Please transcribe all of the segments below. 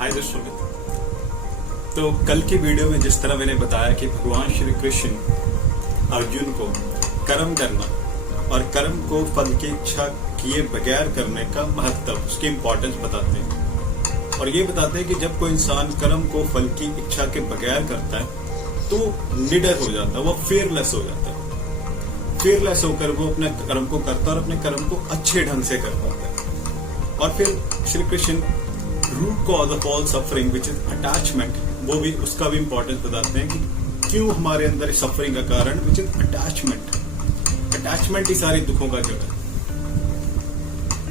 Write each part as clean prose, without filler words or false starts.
हाय दोस्तों। तो कल की वीडियो में जिस तरह मैंने बताया कि भगवान श्री कृष्ण अर्जुन को कर्म करना और कर्म को फल की इच्छा किए बगैर करने का महत्व, उसकी इम्पोर्टेंस बताते हैं। और ये बताते हैं कि जब कोई इंसान कर्म को फल की इच्छा के बगैर करता है तो निडर हो जाता है, वो फियरलेस हो जाता है। फियरलेस होकर वो अपने कर्म को करता है और अपने कर्म को अच्छे ढंग से कर पाता है। और फिर Shri Krishna root cause of all suffering which is attachment, वो भी उसका भी इंपॉर्टेंस बताते हैं कि क्यों हमारे अंदर सफरिंग का कारण विच इज अटैचमेंट। अटैचमेंट ही सारे दुखों का जड़ है।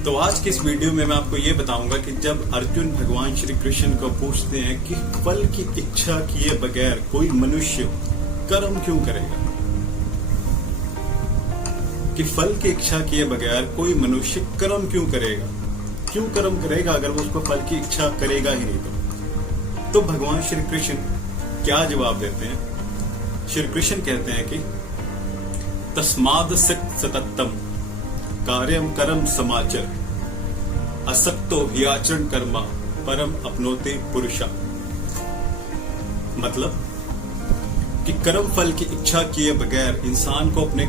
तो आज की इस वीडियो में मैं आपको ये बताऊंगा कि जब अर्जुन भगवान श्री कृष्ण को पूछते हैं कि फल की इच्छा किए बगैर कोई मनुष्य कर्म क्यों करेगा, कि फल की इच्छा किए बगैर कोई मनुष्य कर्म क्यों करेगा, क्यों कर्म करेगा अगर वो उसको फल की इच्छा करेगा ही नहीं तो भगवान श्री कृष्ण क्या जवाब देते हैं। श्री कृष्ण कहते हैं कि तस्माद सततम कार्यम कर्म समाचर असक्तो ह्याचरण कर्मा परम अपनोते पुरुषा। मतलब कि कर्म फल की इच्छा किए बगैर इंसान को अपने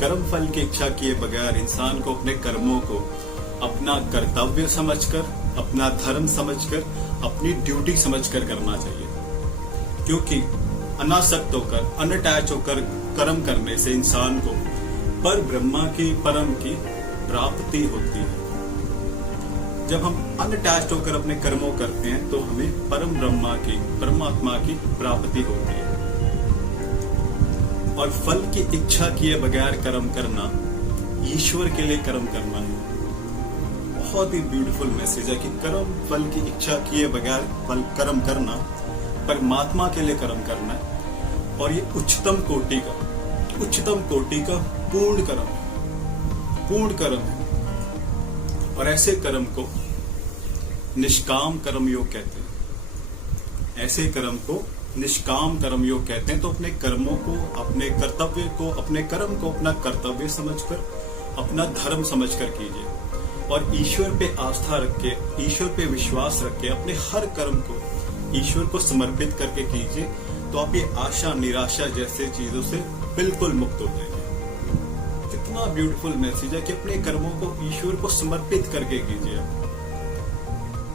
कर्म फल की इच्छा किए बगैर इंसान को अपने कर्मों को अपना कर्तव्य समझकर, अपना धर्म समझकर, अपनी ड्यूटी समझकर करना चाहिए। क्योंकि अनासक्त होकर, अनअटैच होकर कर्म करने से इंसान को पर ब्रह्मा की परम की प्राप्ति होती है। जब हम अनअटैच होकर अपने कर्मों करते हैं तो हमें परम ब्रह्मा की, परमात्मा की प्राप्ति होती है। और फल की इच्छा किए बगैर कर्म करना ईश्वर के लिए कर्म करना है। बहुत ही ब्यूटीफुल मैसेज है कि कर्म फल की इच्छा किए बगैर फल कर्म करना परमात्मा के लिए कर्म करना है। और ये उच्चतम कोटि का पूर्ण कर्म है। और ऐसे कर्म को निष्काम कर्म योग कहते हैं। ऐसे कर्म को निष्काम कर्म योग कहते हैं। तो अपने कर्मों को, अपने कर्तव्य को, अपने कर्म को अपना कर्तव्य समझकर, अपना धर्म समझकर कीजिए। और ईश्वर पे आस्था रख के, ईश्वर पे विश्वास रख के अपने हर कर्म को ईश्वर को समर्पित करके कीजिए। तो आप ये आशा निराशा जैसे चीजों से बिल्कुल मुक्त हो जाएंगे। कितना ब्यूटीफुल मैसेज है कि अपने कर्मों को ईश्वर को समर्पित करके कीजिए।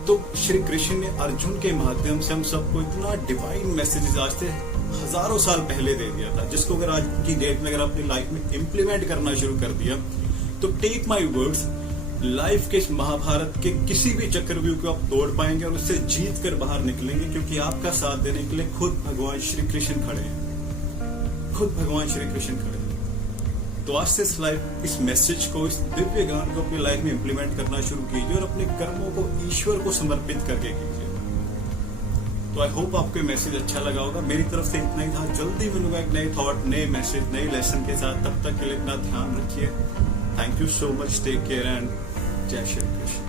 तो श्री कृष्ण ने अर्जुन के माध्यम से हम सबको इतना डिवाइन मैसेज आज से हजारों साल पहले दे दिया था, जिसको अगर आज की डेट में अगर अपनी लाइफ में इम्प्लीमेंट करना शुरू कर दिया तो टेक माई वर्ड्स, लाइफ के महाभारत के किसी भी चक्रव्यूह को आप तोड़ पाएंगे और उससे जीत कर बाहर निकलेंगे। क्योंकि आपका साथ देने के लिए खुद भगवान श्री कृष्ण खड़े हैं, खुद भगवान श्री कृष्ण खड़े हैं। तो आज से इस मैसेज को, इस दिव्य ज्ञान को अपनी लाइफ में इम्प्लीमेंट करना शुरू कीजिए और अपने कर्मों को ईश्वर को समर्पित करके कीजिए। तो आई होप आपको मैसेज अच्छा लगा होगा। मेरी तरफ से इतना ही था। जल्दी मिलूंगा एक नए थॉट, नए मैसेज, नए लेसन के साथ। तब तक के लिए अपना ध्यान रखिए। Thank you so much. Take care and जय श्री कृष्ण।